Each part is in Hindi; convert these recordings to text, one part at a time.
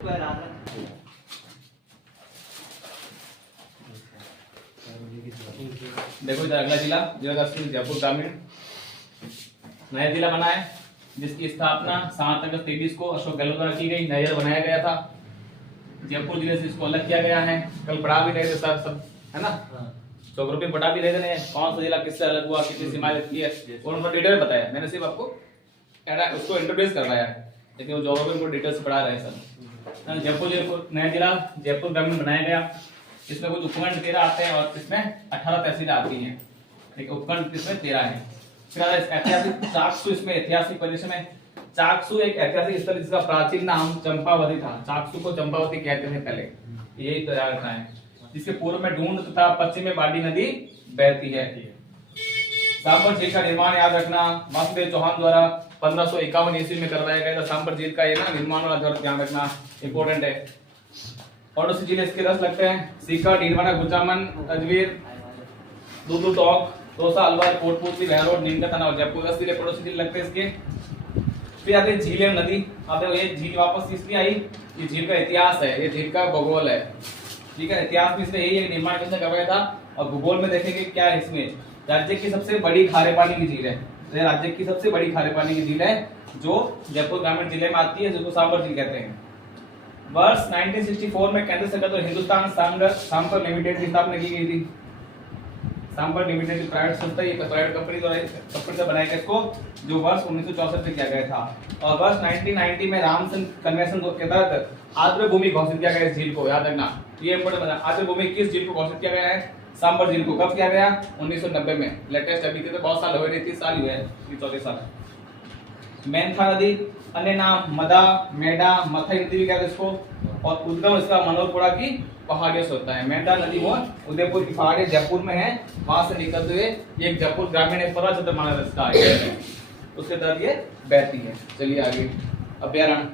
देखो इधर अगला जिला जयपुर ग्रामीण नया जिला बना है, जिसकी स्थापना 7 अगस्त 23 को अशोक गहलोत द्वारा की गई। नया जिला बनाया गया था। जयपुर जिले से इसको अलग किया गया है। कल पढ़ा भी रहे थे सर, सब है ना, ज्योग्राफी पढ़ा भी रहे थे। कौन सा जिला किससे अलग हुआ, कितनी सीमाएं लगती है, और उनको डिटेल बताया। मैंने सिर्फ आपको उसको इंट्रोड्यूस करवाया है, लेकिन वो ज्योग्राफी को डिटेल से पढ़ा रहे हैं सर। जयपुर नया जिला जयपुर ग्रामीण बनाया गया। इसमें कुछ उपखंड 13 आते हैं और इसमें 18 तहसीलें आती हैं। ठीक है, उपखंड इसमें 13 है। फिर ऐतिहासिक चाकसू, इसमें ऐतिहासिक परिदृश्य में चाकसू एक ऐतिहासिक स्थल जिसका प्राचीन नाम चंपावती था। चाकसू को चंपावती कहते थे पहले, यही तो याद रखना है। जिसके पूर्व में ढूंढ तथा पश्चिम में बाडी नदी बहती है। सांबर झील का निर्माण याद रखना, वासुदेव चौहान द्वारा 1551 ईस्वी में करवाया गया था। सांबर झील का ये ना निर्माण वाला ध्यान रखना इंपॉर्टेंट है। पड़ोसी जिले इसके 10 लगते हैं: सीकर, डीडवाना, गुचामन, अजमेर, दूदू, टोंक, तोसा, अलवर, कोटपुतली, बहरोड, नीमकाथाना और जयपुर। 10 जिले पड़ोसी जिले लगते हैं इसके। फिर आते हैं झील एवं नदी। अब ये झील वापस इसलिए आई, ये झील का इतिहास है, ये झील का भूगोल है। ठीक है, इतिहास में इसलिए यही निर्माण किसने करवाया था, और भूगोल में देखेंगे क्या है इसमें। राज्य की सबसे बड़ी खारे पानी की झील है, ये राज्य की सबसे बड़ी खारे पानी की झील है, जो जयपुर ग्रामीण जिले में आती है, जिसको सांबर झील कहते हैं। वर्ष 1964 में केंद्र सरकार द्वारा हिंदुस्तान सांबर लिमिटेड की स्थापना की गई थी। सांबर लिमिटेड प्राइवेट संस्था, ये प्राइवेट कंपनी से बनाया गया इसको, जो वर्ष 1964 में किया गया था। और वर्ष 1990 में रामसन कन्वेंशन के तहत आर्द्र भूमि घोषित किया गया इस झील को, याद रखना ये इंपॉर्टेंट बना। आर्द्र भूमि किस झील को घोषित किया गया है? सांबर झील को। कब किया गया? 1990 में। लेटेस्ट अभी के तो बहुत साल हुए नहीं, 30 साल हुए हैं, 34 साल। मेंथा नदी, अन्य नाम मदा, मेडा, मथई नदी भी कहते हैं इसको, और उद्गम इसका मनोरपुरा की पहाड़ियों से होता है। मेंढा नदी वो उदयपुर की पहाड़ी जयपुर में है, वहां से निकलते हुए ये जयपुर ग्रामीण एक पूरा माना रास्ता है, उसके तहत ये बहती है। चलिए आगे, अभ्यारण्य।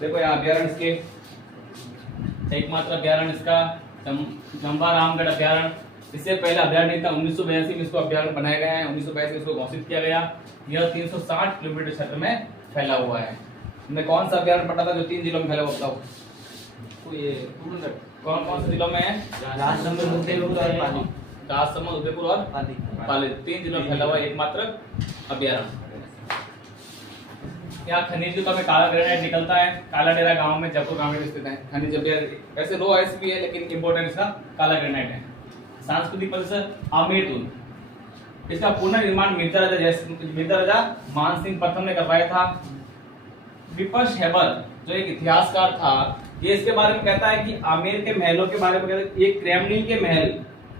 देखो यहाँ अभ्यारण्य इसके, एकमात्र अभ्यारण्य इसका चंबा रामगढ़ अभ्यारण्य। इससे पहले अभ्यारण्य था, 1982 में इसको अभ्यारण्य बनाया गया है, 1982 में इसको घोषित किया गया। यह 360 किलोमीटर क्षेत्र में फैला हुआ है। हमने कौन सा अभ्यारण्य पढ़ा था जो 3 जिलों में फैला हुआ था? कौन कौन से जिलों में है? राजसमंद, उदयपुर और पाली, 3 जिलों में फैला हुआ एकमात्र अभ्यारण्य। यहाँ खनिज का में काला ग्रेनाइट निकलता है। काला डेरा गांव में जयपुर गांव में स्थित है। खनिज अभ्यारण्य ऐसे लो आइस भी है, लेकिन इंपोर्टेंट इसका काला ग्रेनाइट है। सांस्कृतिक परिसर आमेर, इसका पुनर्निर्माण मिर्जा राजा मान सिंह प्रथम ने करवाया था। विपश हेबर जो एक इतिहासकार था, ये इसके बारे में कहता है कि आमेर के महलों के बारे में कहता है, ये क्रेमलिन के महल,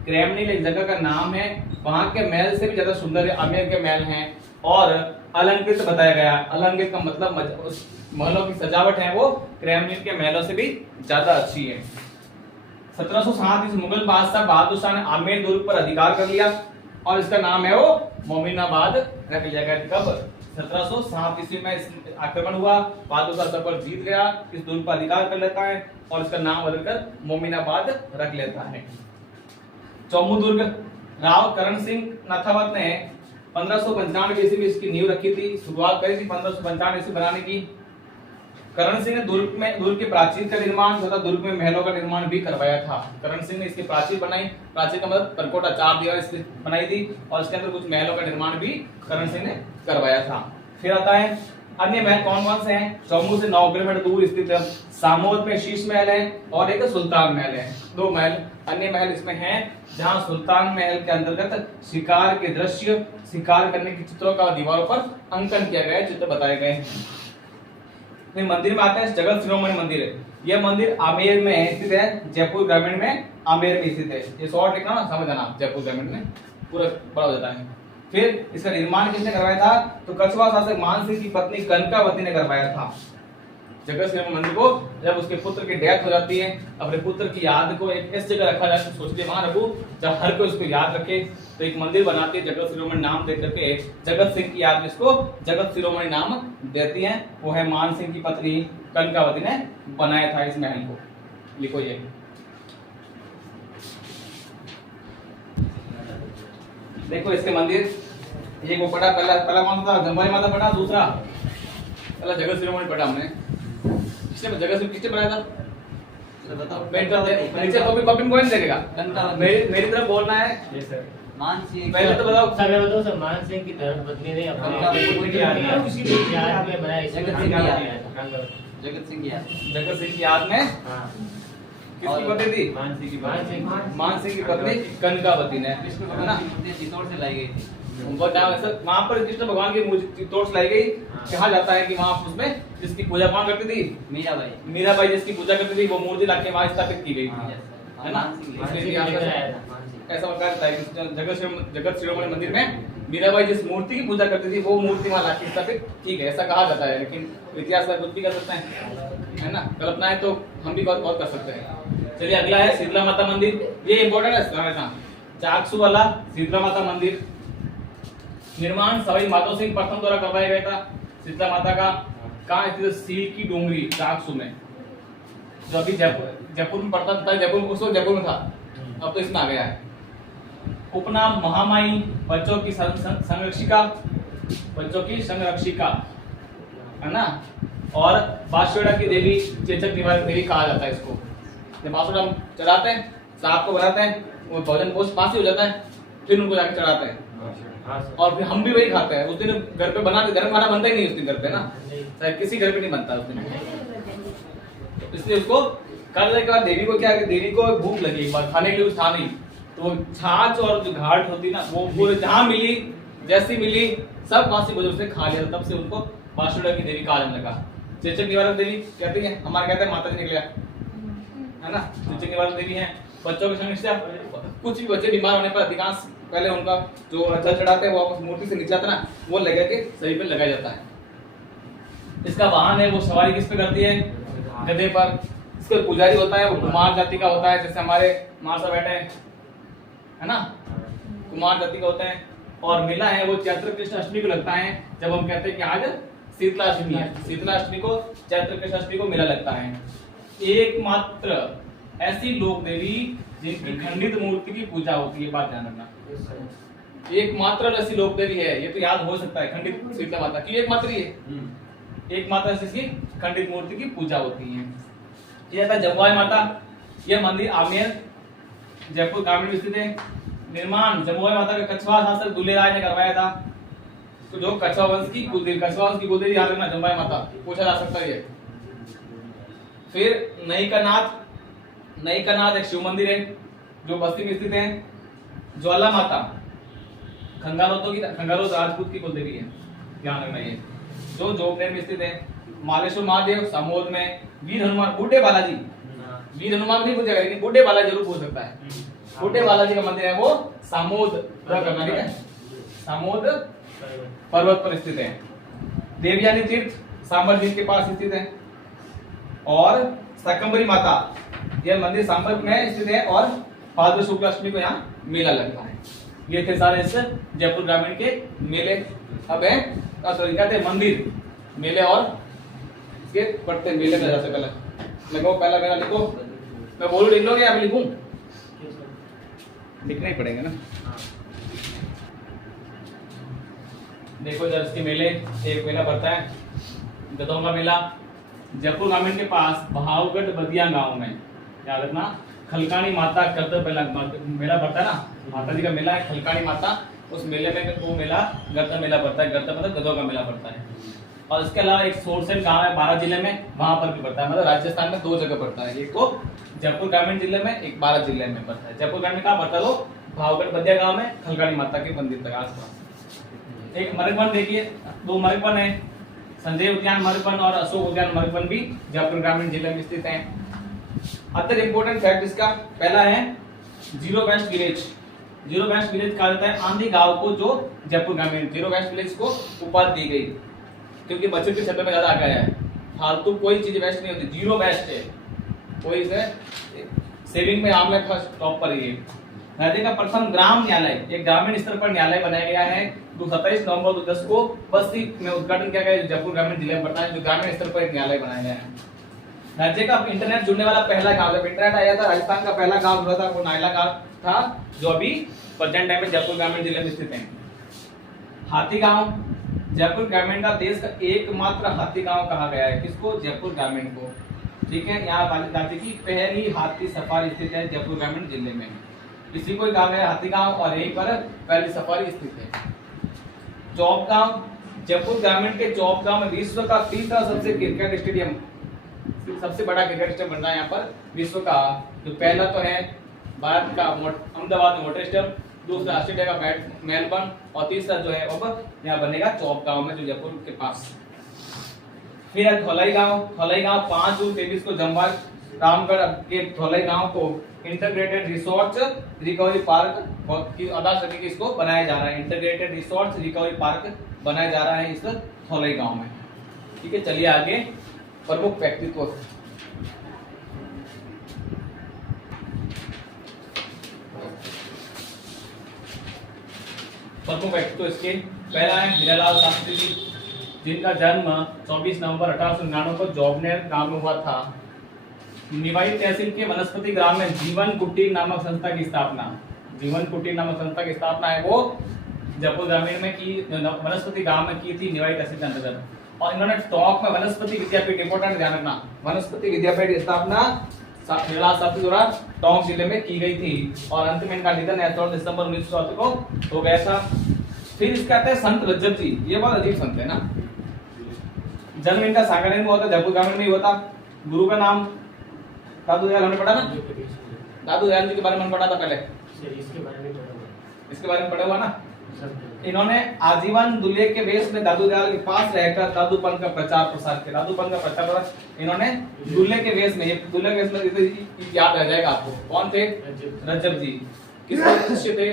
क्रेमलिन एक जगह का नाम है, वहां के महल से भी ज्यादा सुंदर आमेर के महल हैं। और अलंकृत बताया गया, अलंकृत का मतलब उस महलों की सजावट है वो क्रेमलिन के महलों से भी ज्यादा अच्छी है। 1707 मुगल बादशाह बहादुर शाह ने आमेर दुर्ग पर अधिकार कर लिया, और इसका नाम है वो मोमिनाबाद रख लिया गया। कब? 1707 ईस्वी में इस आक्रमण हुआ, बहादुर शाह सब पर जीत गया, इस दुर्ग पर अधिकार कर लेता है और इसका नाम बदलकर मोमिनाबाद रख लेता है। चौमू दुर्ग, राव करण सिंह नाथावत ने 1595 ईस्वी में इसकी नींव रखी थी, शुरुआत करी थी 1595 ईस्वी बनाने की। करण सिंह ने दुर्ग के प्राचीर का निर्माण तथा दुर्ग में महलों का निर्माण भी करवाया था। करण सिंह ने इसकी प्राचीर बनाई, प्राचीर का मतलब परकोटा 4 दीवार इसकी बनाई थी, और इसके अंदर कुछ महलों का निर्माण भी करण सिंह ने करवाया था। फिर आता है अन्य महल कौन कौन से हैं? चौमू से 9 किलोमीटर दूर स्थित है सामोद में शीश महल है, और एक सुल्तान महल है। 2 महल अन्य महल इसमें हैं, जहां सुल्तान महल के अंतर्गत शिकार के दृश्य, शिकार करने के चित्रों का दीवारों पर अंकन किया गया है, चित्र बताए गए हैं। फिर मंदिर में आता है जगत शिरोमणि मंदिर। यह मंदिर आमेर में स्थित है, जयपुर ग्रामीण में आमेर में स्थित है। ये शॉर्ट लिखना ना, समझ आना, जयपुर ग्रामीण में पूरा बड़ा हो जाता है। फिर इसका निर्माण किसने करवाया था? तो कछवा शासक मान सिंह की पत्नी कनकावती ने करवाया था। जगत शिरोमणि मंदिर को जब उसके पुत्र की डेथ हो जाती है, अपने पुत्र की याद को एक ऐसी जगह रखा जाए, सोचते वहां रखो जब हर कोई उसको याद रखे, तो एक मंदिर बनाते हैं, जगत शिरोमणि नाम दे करके जगत सिंह की याद में इसको जगत शिरोमणि नाम देती हैं। वो है मान सिंह की पत्नी कनकावती ने बनाया था इस महल को। लिखो ये, देखो इसके मंदिर, ये वो पढ़ा, पहला कौन सा था? गंगोई माता पढ़ा, दूसरा पहला जगत शिरोमणि पढ़ा हमने, किसने जगत शिरोमणि किसने बनाया था? बताओ। मैं नीचे कॉपी में देखेगा, मेरी तरफ बोलना है। Yes sir. मान सिंह पहले तो बताओ सर मैं बताऊं सर, मान सिंह की धर्मपत्नी ने अपने याद में बनाया, जगत सिंह याद जगत सिंह की याद में हाँ किसकी पत्नी थी? मान सिंह की पत्नी कनकावती ने, है ना? चित्तौड़ से लाई गई थी। वहां पर कृष्ण भगवान की मूर्ति चित्तौड़ से लाई गई। कहा जाता है कि वहां उसमें जिसकी पूजा कौन करती थी? मीराबाई जिसकी पूजा करती थी, वो मूर्ति लाके वहां स्थापित की गई थी, है ना? ऐसा बताया है कि जगत शिरोमणि मंदिर में मीराबाई जिस मूर्ति की पूजा करती थी वो मूर्ति वहां लाके स्थापित की गई, ऐसा कहा जाता है। लेकिन इतिहास का कुछ भी कर सकते हैं, है ना? कल्पनाएं तो हम भी बहुत कर सकते हैं। चलिए अगला है शीतला माता मंदिर। ये इंपॉर्टेंट है हमेशा। चाकसू वाला शीतला माता मंदिर निर्माण सवाई माधो सिंह प्रथम द्वारा करवाया गया था। शीतला माता का कहाँ स्थित है? सील की डोंगरी चाकसू में, जो अभी जयपुर में पड़ता था। जयपुर में उस वक्त जयपुर में था, अब तो इसमें आ गया है। उपनाम महामाई, बच्चों की संरक्षिका, बच्चों की संरक्षिका, है ना? और बांसुड़ा की देवी, चेचक निवारक देवी कहा जाता है इसको। जब बांसुड़ा हम चढ़ाते हैं, सांप को बनाते हैं, वो भोजन पोष पास ही हो जाता है, फिर उनको जाके चढ़ाते हैं और फिर हम भी वही खाते हैं। उस दिन घर पे बना के, घर में खाना बनता ही नहीं उस दिन घर पे ना, शायद किसी घर पे नहीं बनता उस दिन। इसलिए उसको करने के बाद देवी को क्या है, देवी को भूख लगी एक बार, खाने के लिए कुछ था नहीं, तो छाछ और जो घाट होती ना, वो पूरे जहां मिली, जैसी मिली सब वहां से उसने खा लिया। तब से उनको बांसुड़ा की देवी कहा जाने लगा। चेचक निवारक देवी कहते हैं, हमारे कहते हैं माता जी निकले, है ना? चेचक निवारक देवी है। बच्चों की संरक्षा, कुछ भी बच्चे बीमार होने पर अधिकांश पहले उनका जो जल चढ़ाते हैं वो वापस मूर्ति से निकलता ना, वो लगा के सही पे लगाया जाता है। इसका वाहन है, वो सवारी किस पे करती है? गधे पर। इसका पुजारी होता है, वो कुमार जाति का होता है, जैसे हमारे मां साहब बैठे हैं, है ना? कुमार जाति का होता है। और मेला है वो चैत्र कृष्ण अष्टमी को लगता है, जब हम कहते हैं कि आज शीतला अष्टमी है। शीतला अष्टमी को, चैत्र कृष्ण अष्टमी को मेला लगता है। एकमात्र ऐसी लोक देवी जिनकी खंडित मूर्ति की पूजा होती है, बात ध्यान रखना। एकमात्र ऐसी लोक देवी है, ये तो याद हो सकता है, खंडित शीतला माता की एकमात्र ही है। एकमात्र ऐसी खंडित मूर्ति की पूजा होती है। ये था जमुआई माता। यह मंदिर आमेर जयपुर ग्रामीण में स्थित है। निर्माण जमुआई माता का कछवा शासक दुल्हे राय ने करवाया था। तो जो कछवा वंश की कुलदेवी याद रखना, जमुआई माता पूछा जा सकता है। फिर नई का नाथ एक शिव मंदिर है जो बस्ती में स्थित है। ज्वाला माता खंगालो राजपूत की कुलदेवी है, ध्यान रखना। ये जो जोबनेर में स्थित है। मालेश्वर महादेव सामोद में। वीर हनुमान, बूढ़े बालाजी, वीर हनुमान नहीं पूछेगा लेकिन बूढ़े बालाजी जरूर पूछ सकता है। बूढ़े बालाजी का मंदिर है वो सामोद कर्नाटक है, सामोद पर्वत पर स्थित है। देवयानी तीर्थ सांबर झील के पास स्थित है। और सकंबरी माता, यह मंदिर सांबर में स्थित है और भाद्र शुक्ल अष्टमी को यहाँ मेला लगता है। ये थे सारे इस जयपुर ग्रामीण के मेले। अब है सॉरी कहते हैं मंदिर, मेले और इसके पढ़ते मेले में जाते पहले लिखो, पहला मेला लिखो। मैं बोलूं लिख लोगे या मैं लिखूं? लिखना ही पड़ेगा ना। देखो जब इसके मेले, एक मेला पड़ता है गधों का मेला जयपुर ग्रामीण के पास भावगढ़ बदिया गांव में, याद रखना। खलकानी माता गद्द मेला पड़ता है ना, माता जी का मेला है खलकानी माता। उस मेले में वो मेला गद्द मेला पड़ता है, गद्द मतलब गधों का मेला पड़ता है। और इसके अलावा एक सोरसेन गांव है 12 जिले में, वहां पर भी पड़ता है। मतलब राजस्थान में 2 जगह पड़ता है, एक तो जयपुर ग्रामीण जिले में, एक 12 जिले में पड़ता है। जयपुर ग्रामीण कहाँ पड़ता है? तो भावगढ़ बदिया गांव में, खलकानी माता के मंदिर तक आसपास। एक मरकवन देखिए, 2 मरकवन है, संजय उद्यान मरकवन और अशोक उद्यान मरकवन भी जयपुर ग्रामीण जिले में स्थित है। अदर इंपोर्टेंट फैक्ट इसका पहला है zero waste village. Zero waste village कहा जाता है आंधी गांव को जो जयपुर ग्रामीण जीरो वेस्ट विलेज को उपाधि दी गई, क्योंकि बचत के क्षेत्र में ज्यादा आ गया है। फालतू कोई चीज वेस्ट नहीं होती, जीरो वेस्ट है। कोई इसे सेविंग में आमले का टॉप पर ही है। राज्य का प्रथम ग्राम न्यायालय, एक ग्रामीण स्तर पर न्यायालय बनाया गया है। 27 नवंबर 2010 को बस्ती में उद्घाटन किया गया, जयपुर ग्रामीण जिले में पड़ता है, जो ग्रामीण स्तर पर एक न्यायालय बनाया गया है। राज्य का इंटरनेट जुड़ने वाला पहला गांव, जब इंटरनेट आया था राजस्थान का पहला गांव जुड़ा था वो नायला गांव था, जो अभी प्रेजेंट टाइम में जयपुर ग्रामीण जिले में स्थित है। हाथी गांव जयपुर ग्रामीण का देश का एकमात्र हाथी गांव कहा गया है। किसको? जयपुर ग्रामीण को। ठीक है, यहाँ बालिक जाति की पहली हाथी सफारी स्थित है जयपुर ग्रामीण जिले में। इसी को कहा गया हाथी गांव और यहीं पर पहली सफारी स्थित है। चौप गांव, जयपुर ग्रामीण के चौप गांव में विश्व का तीसरा सबसे क्रिकेट स्टेडियम, सबसे बड़ा क्रिकेट स्टेडियम बन रहा है यहाँ पर विश्व का। जो पहला तो है भारत का अहमदाबाद में मोटर स्टेडियम, दूसरा ऑस्ट्रेलिया का मेलबर्न और तीसरा जो है अब यहाँ बनेगा चौप गांव में जो जयपुर के पास। फिर है धौलाई गांव। धौलाई गांव 5 जून 23 को जम्वा रामगढ़ के धौलाई गांव को इंटीग्रेटेड रिसोर्ट रिकवरी पार्क की अदा करके इसको बनाया जा रहा है। इंटीग्रेटेड रिसोर्ट रिकवरी पार्क बनाया जा रहा है इस धौलाई गांव में। ठीक है, चलिए आगे प्रमुख व्यक्तित्व। प्रमुख व्यक्तित्व इसके पहला है हीरालाल शास्त्री जी, जिनका जन्म 24 नवंबर 1899 को जोबनेर गांव में हुआ था। निवाई तहसील के वनस्पति ग्राम में जीवन कुटीर नामक संस्था की स्थापना, जीवन कुटीर नामक संस्था की स्थापना है वो जयपुर ग्रामीण में की, वनस्पति गांव में की थी निवाई तहसील के अंतर्गत। और इन्होंने टॉक में वनस्पति विद्यापीठ, इंपोर्टेंट ध्यान रखना, वनस्पति विद्यापीठ की स्थापना हीरालाल शास्त्री द्वारा टोंक जिले में की गई थी और अंत में इनका निधन 16 दिसंबर 1907 को हो गया था। फिर इसका कहते हैं संत रज्जब जी, ये बहुत अजीब संत है ना। जन्म इनका सांगानेर में हुआ था, जयपुर ग्रामीण में ही हुआ था। गुरु का नाम दादू दयाल, हमने पढ़ा ना, दादू दयाल जी के बारे में पढ़ा था पहले, इसके बारे में पढ़ा हुआ, इसके बारे में पढ़ा हुआ ना। इन्होंने आजीवन दूल्हे के वेश में दादू दयाल के पास रहकर दादूपंथ का प्रचार प्रसार किया। दादूपंथ का प्रचार इन्होंने दूल्हे के वेश में, ये दूल्हे के वेश में याद रह जाएगा आपको। कौन थे? रज्जब जी। किसके शिष्य थे?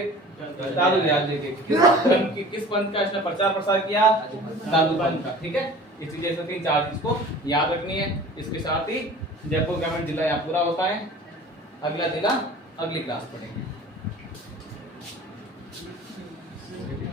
दादू दयाल जी के। किस पंथ का इसने प्रचार प्रसार किया? दादूपंथ का। ठीक है, इस चीजें से 3-4 चीज को याद रखनी है। इसके साथ ही जयपुर ग्रामीण जिला यहाँ पूरा होता है। अगला जिला अगली क्लास पढ़ेंगे।